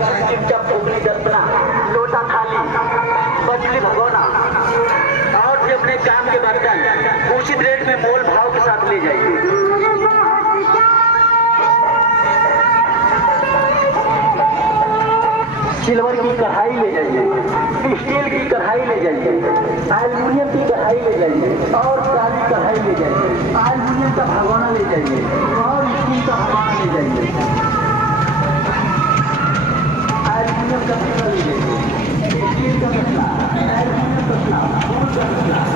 चिमचा पोकली दर्पणा लोटा थाली मछली भगोना और भी अपने काम के बर्तन उचित रेट में मोल भाव के साथ ले जाइए। सिल्वर की कढ़ाई ले जाइए, स्टील की कढ़ाई ले जाइए, एल्यूमिनियम की कढ़ाई ले जाइए और काली कढ़ाई ले जाइए, एल्यूमिनियम का भगोना ले जाइए और स्टील का भगोना ले जाइए, एल्यूमिनियम का तसला ले जाइए, स्टील का तसला, एल्यूमिनियम तसला, फूल का तसला।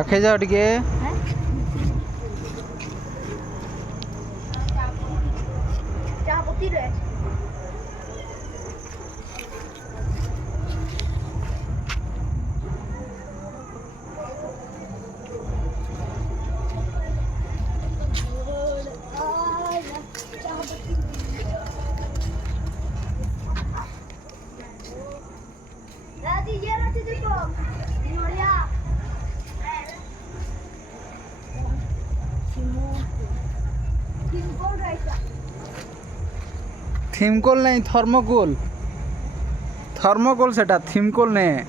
आखे जाओ टिके थीमकोल नहीं थर्मोकोल थर्मोकोल सेटा थीमकोल नहीं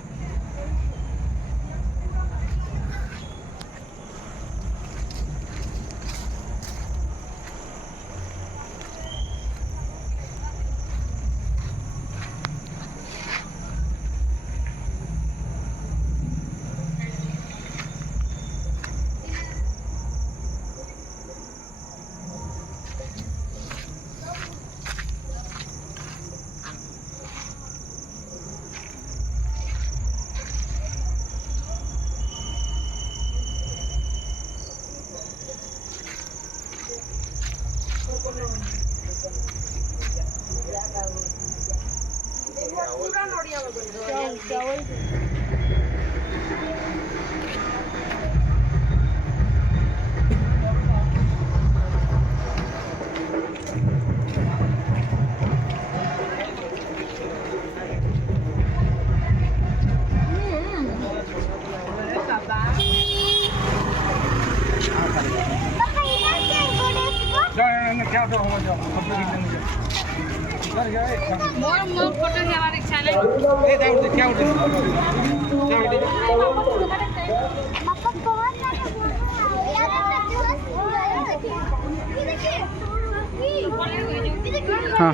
हाँ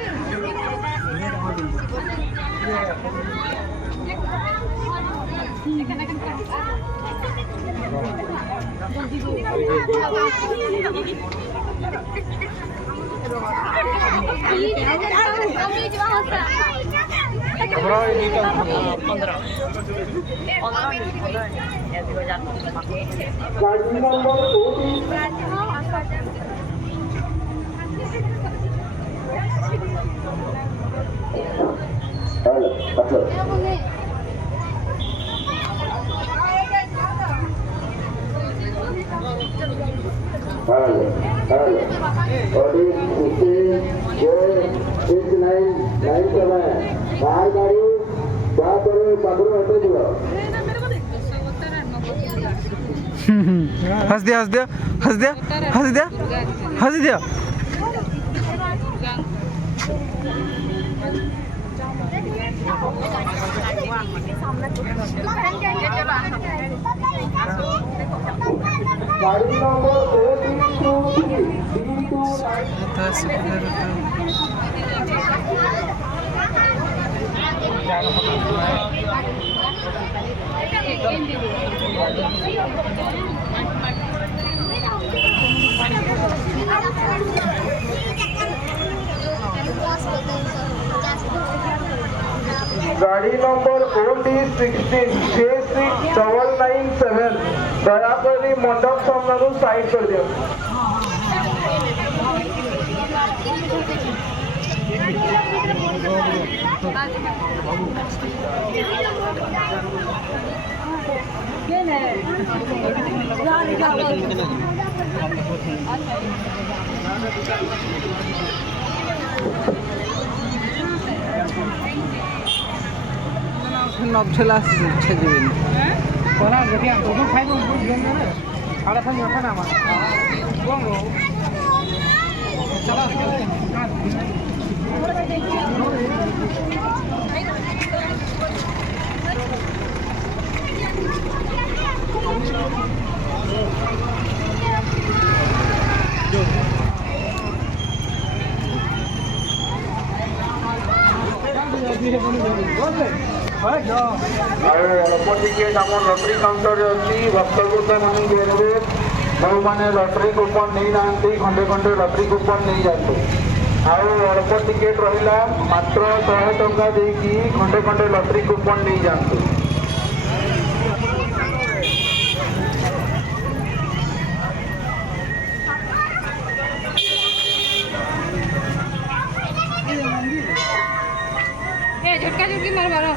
हंस दिया हंस दिया हंस दिया हंस दिया हंस दिया गाड़ी नंबर OD16 दयाकरी मंडप सामने साइड कर दिया। নবছেলা ছেড়ে দিবেন ଆଉ ଅଳ୍ପ ଟିକେଟ୍ ଆମ ଲଟେରୀ କାଉଣ୍ଟରରେ ଅଛି ଭକ୍ତବୃନ୍ଦମାନଙ୍କୁ ଅନୁରୋଧ ଯେଉଁମାନେ ଲଟେରୀ କୁପନ୍ ନେଇନାହାନ୍ତି ଖଣ୍ଡେ ଖଣ୍ଡେ ଲଟେରୀ କୁପନ୍ ନେଇଯାଆନ୍ତୁ। ଆଉ ଅଳ୍ପ ଟିକେଟ୍ ରହିଲା ମାତ୍ର 100 ଟଙ୍କା ଦେଇକି ଖଣ୍ଡେ ଖଣ୍ଡେ ଲଟେରୀ କୁପନ୍ ନେଇଯାଆନ୍ତୁ। झटका झटकी मार मारो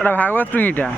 এটা ভাগবত টুঙিটা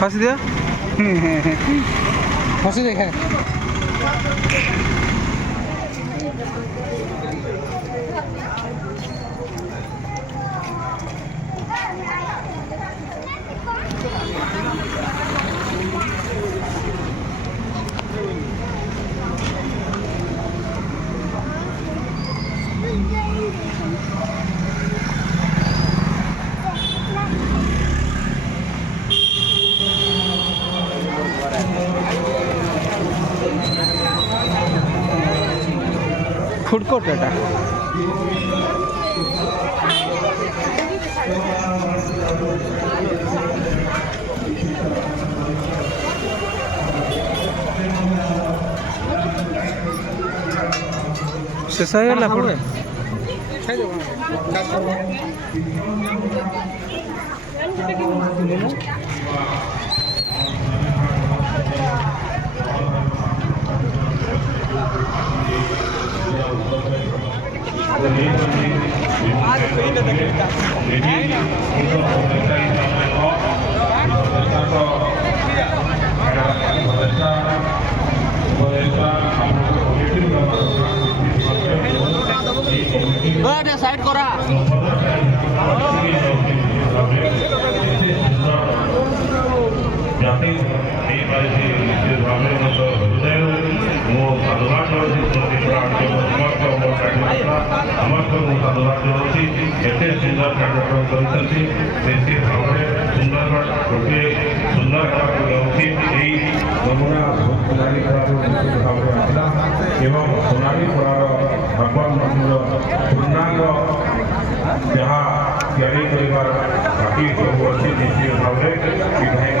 ফাঁসি দিয়া ফাঁসি দেখে ফুড কোর্ট এটা শেষ হয়ে গেল সাইড করা ଜାତି ନେଇପାରିଛି ସେ ଭାବରେ ମଧ୍ୟ ହୃଦୟରୁ ମୁଁ ସାଧୁବାଦ ଜଣାଉଛି ସମସ୍ତ ମୋ କାର୍ଯ୍ୟକର୍ତ୍ତା ସମସ୍ତଙ୍କୁ ମୁଁ ସାଧୁବାଦ ଜଣାଉଛି ଏତେ ସୁନ୍ଦର କାର୍ଯ୍ୟକ୍ରମ କରିଛନ୍ତି ନିଶ୍ଚିତ ଭାବରେ ସୁନ୍ଦରଗଡ଼ ଗୋଟିଏ ସୁନ୍ଦର ହେବାକୁ ଯାଉଛି ଏହି ନମୁନା ସୁନାରୀ ପଡ଼ାରୁ ନିଶ୍ଚିତ ଭାବରେ ଆସିଲା ଏବଂ ସୁନାରୀ ପଡ଼ାର ଭଗବାନ ମନ୍ଦିର ପୂର୍ଣ୍ଣାଙ୍ଗ ଯାହା ତିଆରି କରିବାର ବାକି ସବୁ ଅଛି ନିଶ୍ଚିତ ଭାବରେ ବିଧାୟକ